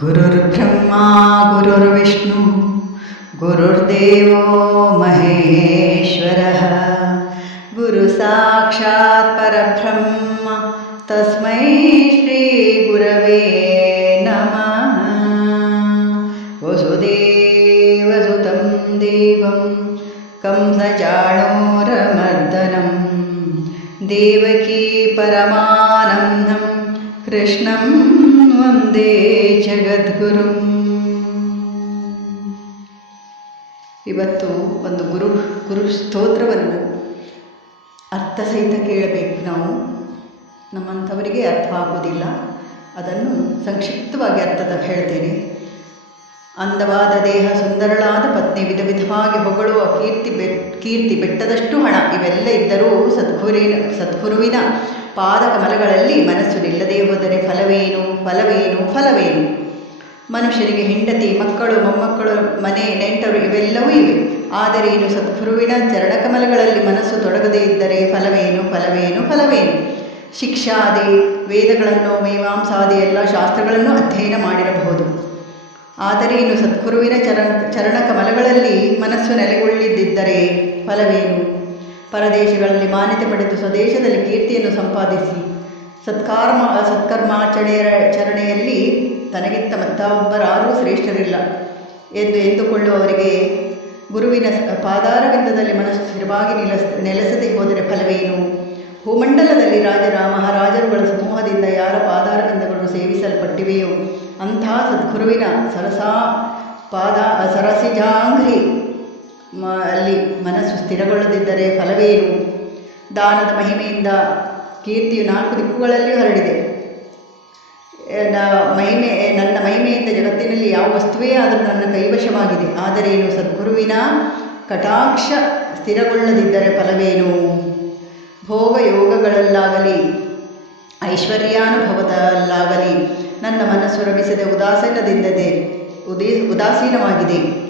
गुरुर्ब्रह्मा गुरुर्विष्णु गुरुर्देवो महेश्वरः। गुरुसाक्षात् परब्रह्म, तस्मै श्रीगुरवे नमः। वसुदेवसुतं देवं, कंसचाणोरमर्दनं। देवकी परमानन्दं, कृष्णं वन्दे ಜಗದ್ಗುರು ಇವತ್ತು ಒಂದು ಗುರು ಗುರು ಸ್ತೋತ್ರವನ್ನು ಅರ್ಥ ಸಹಿತ ಕೇಳಬೇಕು ನಾವು ನಮ್ಮಂಥವರಿಗೆ ಅರ್ಥವಾಗುವುದಿಲ್ಲ ಅದನ್ನು ಸಂಕ್ಷಿಪ್ತವಾಗಿ ಅರ್ಥದ ಹೇಳ್ತೇನೆ ಅಂದವಾದ ದೇಹ ಸುಂದರಳಾದ ಪತ್ನಿ ವಿಧ ವಿಧವಾಗಿ ಹೊಗಳುವ ಕೀರ್ತಿ ಬೆ ಕೀರ್ತಿ ಬೆಟ್ಟದಷ್ಟು ಹಣ ಇವೆಲ್ಲ ಇದ್ದರೂ ಸದ್ಗುರಿನ ಸದ್ಗುರುವಿನ ಪಾದಕಮಲಗಳಲ್ಲಿ ಮನಸ್ಸು ನಿಲ್ಲದೇ ಹೋದರೆ ಫಲವೇನು? ಫಲವೇನು? ಫಲವೇನು? ಮನುಷ್ಯನಿಗೆ ಹೆಂಡತಿ, ಮಕ್ಕಳು, ಮೊಮ್ಮಕ್ಕಳು, ಮನೆ, ನೆಂಟರು ಇವೆಲ್ಲವೂ ಇವೆ. ಆದರೆ ಇನ್ನು ಸದ್ಗುರುವಿನ ಚರಣಕಮಲಗಳಲ್ಲಿ ಮನಸ್ಸು ತೊಡಗದೇ ಇದ್ದರೆ ಫಲವೇನು? ಫಲವೇನು? ಫಲವೇನು? ಶಿಕ್ಷಾದಿ, ವೇದಗಳನ್ನು, ಮೀಮಾಂಸಾದಿ ಎಲ್ಲ ಶಾಸ್ತ್ರಗಳನ್ನು ಅಧ್ಯಯನ ಮಾಡಿರಬಹುದು. ಆದರೆ ಇನ್ನು ಸದ್ಗುರುವಿನ ಚರಣ, ಚರಣಕಮಲಗಳಲ್ಲಿ ಮನಸ್ಸು ನೆಲೆಗೊಳ್ಳಿದ್ದರೆ ಫಲವೇನು? ಪರದೇಶಗಳಲ್ಲಿ ಮಾನ್ಯತೆ ಪಡೆದು ಸ್ವದೇಶದಲ್ಲಿ ಕೀರ್ತಿಯನ್ನು ಸಂಪಾದಿಸಿ. ಸತ್ಕರ್ಮ ಸತ್ಕರ್ಮಾಚರಣೆಯ ಚರಣೆಯಲ್ಲಿ ತನಗಿಂತ ಮತ್ತೊಬ್ಬರಾರೂ ಶ್ರೇಷ್ಠರಿಲ್ಲ ಎಂದು ಎಂದುಕೊಳ್ಳುವವರಿಗೆ ಗುರುವಿನ ಪಾದಾರವಿಂದದಲ್ಲಿ ಮನಸ್ಸು ಸ್ಥಿರವಾಗಿ ನಿಲಸ್, ನೆಲೆಸದೆ ಹೋದರೆ ಫಲವೇನು ಭೂಮಂಡಲದಲ್ಲಿ ರಾಜರ ಮಹಾರಾಜರುಗಳ ಸಮೂಹದಿಂದ ಯಾರ ಪಾದಾರವಿಂದಗಳು ಸೇವಿಸಲ್ಪಟ್ಟಿವೆಯೋ ಅಂಥ ಸದ್ಗುರುವಿನ ಸರಸಾ ಪಾದ, ಸರಸಿಜಾಂಘ್ರಿ ಮ, ಅಲ್ಲಿ ಮನಸ್ಸು ಸ್ಥಿರಗೊಳ್ಳದಿದ್ದರೆ ಫಲವೇನು ದಾನದ ಮಹಿಮೆಯಿಂದ ಕೀರ್ತಿಯು ನಾಲ್ಕು ದಿಕ್ಕುಗಳಲ್ಲಿಯೂ ಹರಡಿದೆ. ನ ಮಹಿಮೆ, ನನ್ನ ಮಹಿಮೆಯಿಂದ ಜಗತ್ತಿನಲ್ಲಿ ಯಾವ ವಸ್ತುವೇ ಆದರೂ ನನ್ನ ಕೈವಶವಾಗಿದೆ. ಏನು, ಸದ್ಗುರುವಿನ ಕಟಾಕ್ಷ ಸ್ಥಿರಗೊಳ್ಳದಿದ್ದರೆ ಫಲವೇನು? ಭೋಗ ಯೋಗಗಳಲ್ಲಾಗಲಿ, ಐಶ್ವರ್ಯಾನುಭವದಲ್ಲಾಗಲಿ ನನ್ನ ಮನಸ್ಸು ರಮಿಸದೆ ಉದಾಸೀನದಿಂದದೆ ಉದೇ, ಉದಾಸೀನವಾಗಿದೆ.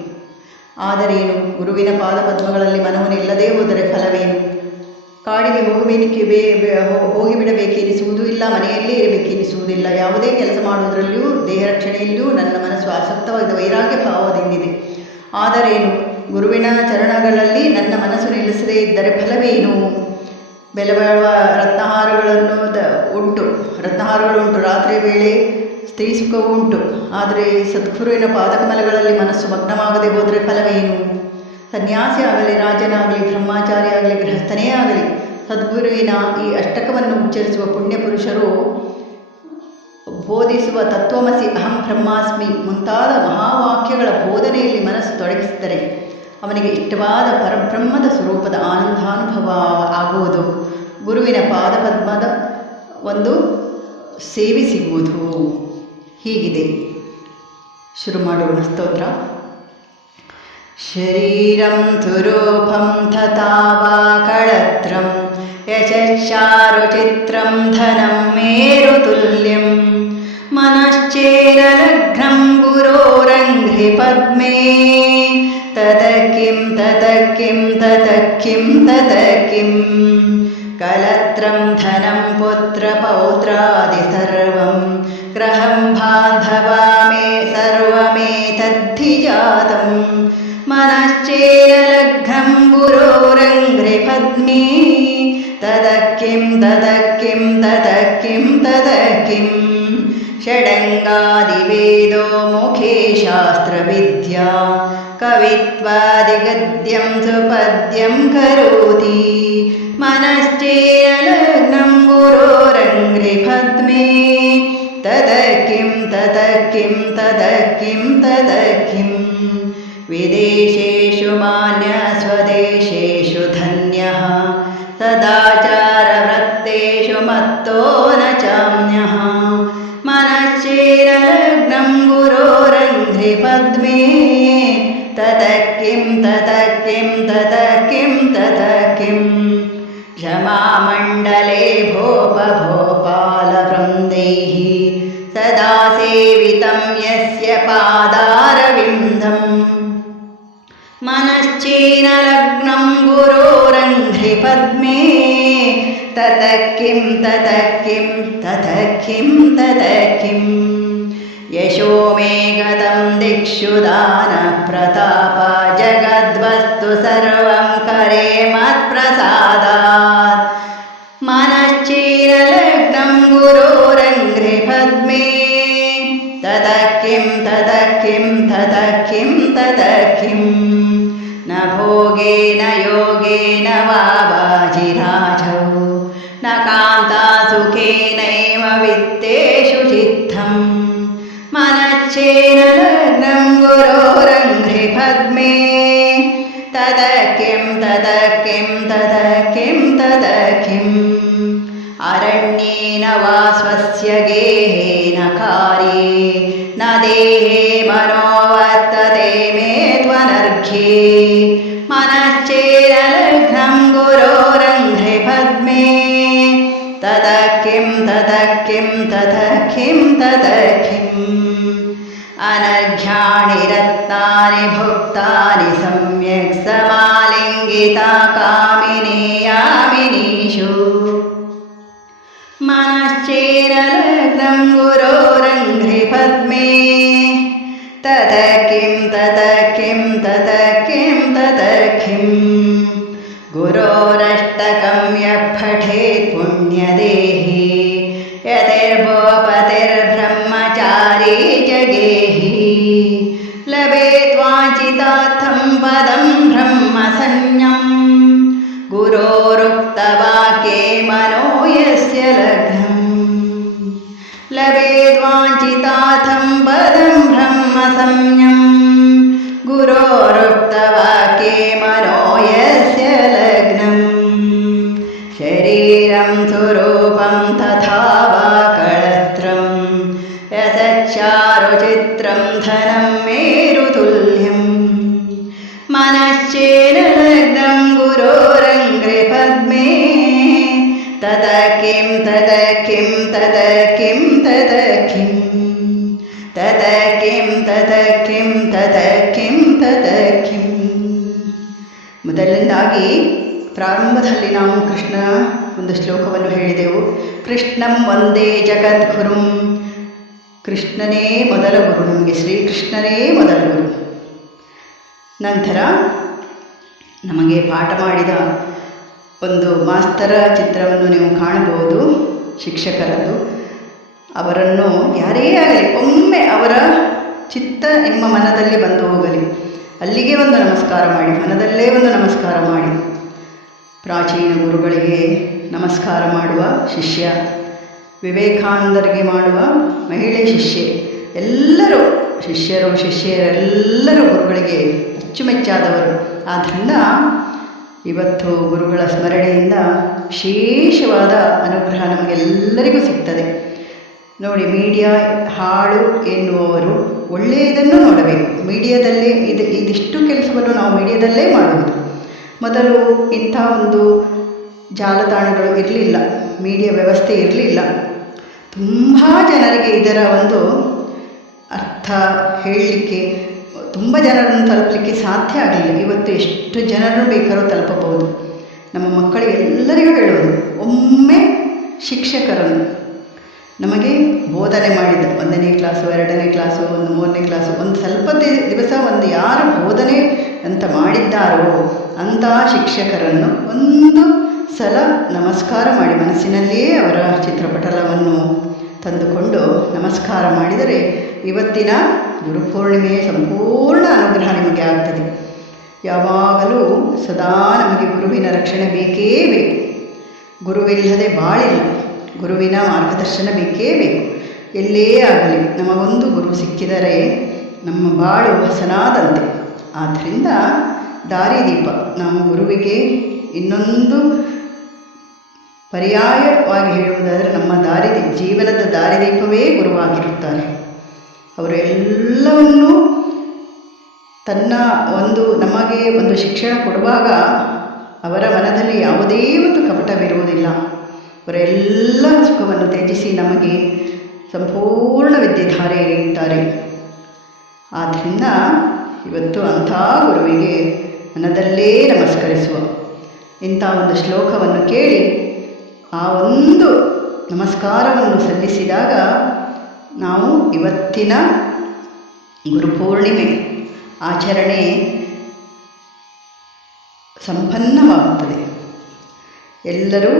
ಆದರೇನು ಗುರುವಿನ ಪಾದಪದ್ಮಗಳಲ್ಲಿ ನಿಲ್ಲದೇ ಹೋದರೆ ಫಲವೇನು? ಕಾಡಿಗೆ ಹೋಗಬೇಕೆ ಬೇ ಹೋಗಿಬಿಡಬೇಕೆನಿಸುವುದೂ ಇಲ್ಲ, ಮನೆಯಲ್ಲೇ ಇರಬೇಕೆನಿಸುವುದಿಲ್ಲ. ಯಾವುದೇ ಕೆಲಸ ಮಾಡುವುದರಲ್ಲಿಯೂ ದೇಹ ರಕ್ಷಣೆಯಲ್ಲಿಯೂ ನನ್ನ ಮನಸ್ಸು ಆಸಕ್ತವಾದ ವೈರಾಗ್ಯ ಭಾವದಿಂದಿದೆ. ಆದರೇನು ಗುರುವಿನ ಚರಣಗಳಲ್ಲಿ ನನ್ನ ಮನಸ್ಸು ನಿಲ್ಲಿಸದೇ ಇದ್ದರೆ ಫಲವೇನು? ಬೆಲೆ ಬಾಳುವ ರತ್ನಹಾರಗಳನ್ನು ಉಂಟು. ರತ್ನಹಾರಗಳುಂಟು ರಾತ್ರಿ ವೇಳೆ ಸ್ತ್ರೀ ಸುಖವೂ ಉಂಟು. ಆದರೆ ಸದ್ಗುರುವಿನ ಪಾದಕಮಲಗಳಲ್ಲಿ ಮನಸ್ಸು ಮಗ್ನವಾಗದೆ ಹೋದರೆ ಫಲವೇನು? ಸನ್ಯಾಸಿ ಆಗಲಿ, ರಾಜನಾಗಲಿ, ಬ್ರಹ್ಮಾಚಾರಿ ಆಗಲಿ, ಗೃಹಸ್ಥನೇ ಆಗಲಿ, ಸದ್ಗುರುವಿನ ಈ ಅಷ್ಟಕವನ್ನು ಉಚ್ಚರಿಸುವ ಪುಣ್ಯಪುರುಷರು ಬೋಧಿಸುವ ತತ್ವಮಸಿ ಅಹಂ ಬ್ರಹ್ಮಾಸ್ಮಿ ಮುಂತಾದ ಮಹಾವಾಕ್ಯಗಳ ಬೋಧನೆಯಲ್ಲಿ ಮನಸ್ಸು ತೊಡಗಿಸಿದರೆ ಅವನಿಗೆ ಇಷ್ಟವಾದ ಪರಬ್ರಹ್ಮದ ಸ್ವರೂಪದ ಆನಂದಾನುಭವ ಆಗುವುದು. ಗುರುವಿನ ಪಾದಪದ್ಮದ ಒಂದು ಸೇವೆ ಸಿಗುವುದು. ಹೀಗಿದೆ ಶುರು ಮಾಡೋಣ ಸ್ತೋತ್ರ ಶರೀರಂ ತುರೂಪಂ ತಥಾ ವಾ ಕಳತ್ರಂ ಯಶಶ್ಚಾರುಚಿತ್ರಂ ಧನಂ ಮೇರುತುಲ್ಯಂ मनश्चेरलघ्नं गुरोरङ्घ्रि पद्मे तत किं तत किं तत किं तत किं कलत्रं धनं पुत्रपौत्रादि सर्वं ग्रहं बान्धवा मे सर्वमेतद्धि जातं मनश्चेरलघ्नं गुरोरङ्घ्रि पद्मे तद किं तद किं तद किं तद किम् षडङ्गादिवेदो मुखे शास्त्रविद्या। कवित्वादिगद्यं सुपद्यं करोति किं तद किं विदेशेषु मान्यस्वदेशेषु धन्यः। सदाचारवृत्तेषु मत्तो न चान्यः मनश्चेरलग्नं गुरोरङ्घ्रिपद्मे तत किं तत किं तत मनश्चेनलग्नं गुरोरङ्घ्रिपद्मे तत किं तत किं तत किं तत किं। यशो मे तं दिक्षु दानप्रताप। जगद्वस्तु सर्वं करे मत्प्रसादात्। मनश्चीरलग्नं गुरोरङ्घ्रिपद्मे ततः किं ततः किं ततः किं ततः किं श्चेरलनं गुरोरंध्रिपद्मे तद किं तद किं तद किं तद किम्? अरण्येन वा स्वस्य गेहेन कार्ये न देहे मनोवर्तते मे त्वनर्घ्ये। मनश्चेरलग्नं गुरोरन्ध्रिपद्मे तद किं तद किं तद किं तद किम्? अनर्घ्याणि रत्नानि भुक्तानि सम्यक् समालिङ्गिता कामिनी यामिनीषु मनश्चेरलग्नं गुरोरङ्घ्रिपद्मे ततः किं ततः किं ततः किं ततः किम् गुरोरष्टकं यः पठेत् पुण्यदेहि वाञ्छितार्थं पदं ब्रह्मसंज्ञम् गुरोरुक्तवाक्ये मनो यस्य लग्नम् लभेद्वाञ्छितार्थं पदं ब्रह्मसंज्ञम् गुरोरुक्तवाक्ये मनो यस्य लग्नम् शरीरं स्वरूपं किं ततः किं ततः किं ततः किं ततः किं ततः किं ततः किಂ ಮೊದಲನೇದಾಗಿ ಪ್ರಾರಂಭದಲ್ಲಿ ನಾವು ಕೃಷ್ಣ ಒಂದು ಶ್ಲೋಕವನ್ನು ಹೇಳಿದೆವು ಕೃಷ್ಣಂ ಒಂದೇ ಜಗದ್ಗುರುಂ ಕೃಷ್ಣನೇ ಮೊದಲ ಗುರು ನಮಗೆ ಶ್ರೀಕೃಷ್ಣನೇ ಮೊದಲ ಗುರು ನಂತರ ನಮಗೆ ಪಾಠ ಮಾಡಿದ ಒಂದು ಮಾಸ್ತರ ಚಿತ್ರವನ್ನು ನೀವು ಕಾಣಬಹುದು ಶಿಕ್ಷಕರದ್ದು. ಅವರನ್ನು ಯಾರೇ ಆಗಲಿ, ಒಮ್ಮೆ ಅವರ ಚಿತ್ತ ನಿಮ್ಮ ಮನದಲ್ಲಿ ಬಂದು ಹೋಗಲಿ. ಅಲ್ಲಿಗೆ ಒಂದು ನಮಸ್ಕಾರ ಮಾಡಿ, ಮನದಲ್ಲೇ ಒಂದು ನಮಸ್ಕಾರ ಮಾಡಿ. ಪ್ರಾಚೀನ ಗುರುಗಳಿಗೆ ನಮಸ್ಕಾರ ಮಾಡುವ ಶಿಷ್ಯ, ವಿವೇಕಾನಂದರಿಗೆ ಮಾಡುವ ಮಹಿಳೆ ಶಿಷ್ಯೆ, ಎಲ್ಲರೂ ಶಿಷ್ಯರು, ಶಿಷ್ಯರೆಲ್ಲರೂ ಗುರುಗಳಿಗೆ ಅಚ್ಚುಮೆಚ್ಚಾದವರು. ಆದ್ದರಿಂದ ಇವತ್ತು ಗುರುಗಳ ಸ್ಮರಣೆಯಿಂದ ವಿಶೇಷವಾದ ಅನುಗ್ರಹ ನಮಗೆಲ್ಲರಿಗೂ ಸಿಗ್ತದೆ. ನೋಡಿ ಮೀಡಿಯಾ ಹಾಳು ಎನ್ನುವವರು ಒಳ್ಳೆಯದನ್ನು ನೋಡಬೇಕು. ಮೀಡಿಯಾದಲ್ಲೇ ಇದು, ಇದಿಷ್ಟು ಕೆಲಸವನ್ನು ನಾವು ಮೀಡಿಯಾದಲ್ಲೇ ಮಾಡುವುದು ಮೊದಲು ಇಂಥ ಒಂದು ಜಾಲತಾಣಗಳು ಇರಲಿಲ್ಲ. ಮೀಡಿಯಾ ವ್ಯವಸ್ಥೆ ಇರಲಿಲ್ಲ. ತುಂಬ ಜನರಿಗೆ ಇದರ ಒಂದು ಅರ್ಥ ಹೇಳಲಿಕ್ಕೆ, ತುಂಬ ಜನರನ್ನು ತಲುಪಲಿಕ್ಕೆ ಸಾಧ್ಯ ಆಗಲಿಲ್ಲ. ಇವತ್ತು ಎಷ್ಟು ಜನರನ್ನು ಬೇಕಾದ್ರೂ ತಲುಪಬಹುದು. ನಮ್ಮ ಮಕ್ಕಳಿಗೆಲ್ಲರಿಗೂ ಹೇಳೋದು, ಒಮ್ಮೆ ಶಿಕ್ಷಕರನ್ನು. ನಮಗೆ ಬೋಧನೆ ಮಾಡಿದ ಒಂದನೇ ಕ್ಲಾಸು ಎರಡನೇ ಕ್ಲಾಸು ಒಂದು ಮೂರನೇ ಕ್ಲಾಸು ಒಂದು ಸ್ವಲ್ಪ ದಿವಸ ಒಂದು ಯಾರು ಬೋಧನೆ ಅಂತ ಮಾಡಿದ್ದಾರೋ ಅಂತಹ ಶಿಕ್ಷಕರನ್ನು ಒಂದು ಸಲ ನಮಸ್ಕಾರ ಮಾಡಿ ಮನಸ್ಸಿನಲ್ಲಿಯೇ ಅವರ ಚಿತ್ರಪಟಲವನ್ನು ತಂದುಕೊಂಡು ನಮಸ್ಕಾರ ಮಾಡಿದರೆ ಇವತ್ತಿನ ಗುರುಪೂರ್ಣಿಮೆಯ ಸಂಪೂರ್ಣ ಅನುಗ್ರಹ ನಿಮಗೆ ಆಗ್ತದೆ. ಯಾವಾಗಲೂ ಸದಾ ನಮಗೆ ಗುರುವಿನ ರಕ್ಷಣೆ ಬೇಕೇ ಬೇಕು. ಗುರುವಿಲ್ಲದೆ ಬಾಳಿಲ್ಲ. ಗುರುವಿನ ಮಾರ್ಗದರ್ಶನ ಬೇಕೇ ಬೇಕು. ಎಲ್ಲೇ ಆಗಲಿ ನಮಗೊಂದು ಗುರು ಸಿಕ್ಕಿದರೆ ನಮ್ಮ ಬಾಳು ಹಸನಾದಂತೆ. ಆದ್ದರಿಂದ ದಾರಿದೀಪ ನಾವು ಗುರುವಿಗೆ ಇನ್ನೊಂದು ಪರ್ಯಾಯವಾಗಿ ಹೇಳುವುದಾದರೆ ನಮ್ಮ ದಾರಿದೀಪ ಜೀವನದ ದಾರಿದೀಪವೇ ಗುರುವಾಗಿರುತ್ತಾರೆ. ಅವರು ಎಲ್ಲವನ್ನೂ ತನ್ನ ಒಂದು, ನಮಗೆ ಒಂದು ಶಿಕ್ಷಣ ಕೊಡುವಾಗ ಅವರ ಮನದಲ್ಲಿ ಯಾವುದೇ ಒಂದು ಕಪಟವಿರುವುದಿಲ್ಲ. ಅವರೆಲ್ಲ ಸುಖವನ್ನು ತ್ಯಜಿಸಿ ನಮಗೆ ಸಂಪೂರ್ಣ ವಿದ್ಯೆಧಾರೆ ನೀಡುತ್ತಾರೆ. ಆದ್ದರಿಂದ ಇವತ್ತು ಅಂಥ ಗುರುವಿಗೆ ಮನದಲ್ಲೇ ನಮಸ್ಕರಿಸುವ. ಇಂಥ ಒಂದು ಶ್ಲೋಕವನ್ನು ಕೇಳಿ ಆ ಒಂದು ನಮಸ್ಕಾರವನ್ನು ಸಲ್ಲಿಸಿದಾಗ ನಾವು ಇವತ್ತಿನ ಗುರುಪೂರ್ಣಿಮೆ ಆಚರಣೆ ಸಂಪನ್ನವಾಗುತ್ತದೆ. ಎಲ್ಲರೂ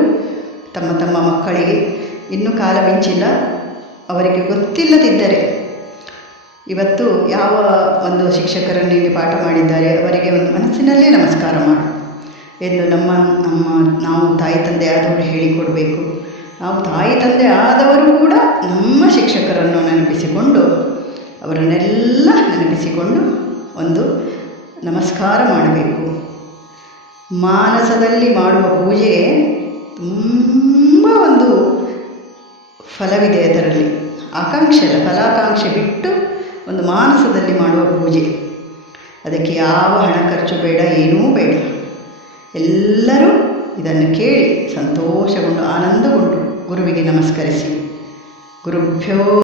ತಮ್ಮ ತಮ್ಮ ಮಕ್ಕಳಿಗೆ ಇನ್ನೂ ಕಾಲ ಮಿಂಚಿಲ್ಲ. ಅವರಿಗೆ ಗೊತ್ತಿಲ್ಲದಿದ್ದರೆ ಇವತ್ತು ಯಾವ ಒಂದು ಶಿಕ್ಷಕರನ್ನು ಇಲ್ಲಿ ಪಾಠ ಮಾಡಿದ್ದಾರೆ, ಅವರಿಗೆ ಒಂದು ಮನಸ್ಸಿನಲ್ಲೇ ನಮಸ್ಕಾರ ಮಾಡು ಎಂದು ನಮ್ಮ ನಮ್ಮ ನಾವು ತಾಯಿ ತಂದೆ ಆದವರು ಹೇಳಿಕೊಡಬೇಕು. ನಾವು ತಾಯಿ ತಂದೆ ಆದವರು ಕೂಡ ನಮ್ಮ ಶಿಕ್ಷಕರನ್ನು ನೆನಪಿಸಿಕೊಂಡು ಅವರನ್ನೆಲ್ಲ ನೆನಪಿಸಿಕೊಂಡು ಒಂದು ನಮಸ್ಕಾರ ಮಾಡಬೇಕು. ಮಾನಸದಲ್ಲಿ ಮಾಡುವ ಪೂಜೆ ತುಂಬ ಒಂದು ಫಲವಿದೆ ಅದರಲ್ಲಿ. ಆಕಾಂಕ್ಷೆ ಅಲ್ಲ, ಫಲಾಕಾಂಕ್ಷೆ ಬಿಟ್ಟು ಒಂದು ಮಾನಸದಲ್ಲಿ ಮಾಡುವ ಪೂಜೆ. ಅದಕ್ಕೆ ಯಾವ ಹಣ ಖರ್ಚು ಬೇಡ, ಏನೂ ಬೇಡ. ಎಲ್ಲರೂ ಇದನ್ನು ಕೇಳಿ ಸಂತೋಷಗೊಂಡು, ಆನಂದಗೊಂಡು ಗುರುವಿಗೆ ನಮಸ್ಕರಿಸಿ. ಗುರುಭ್ಯೋ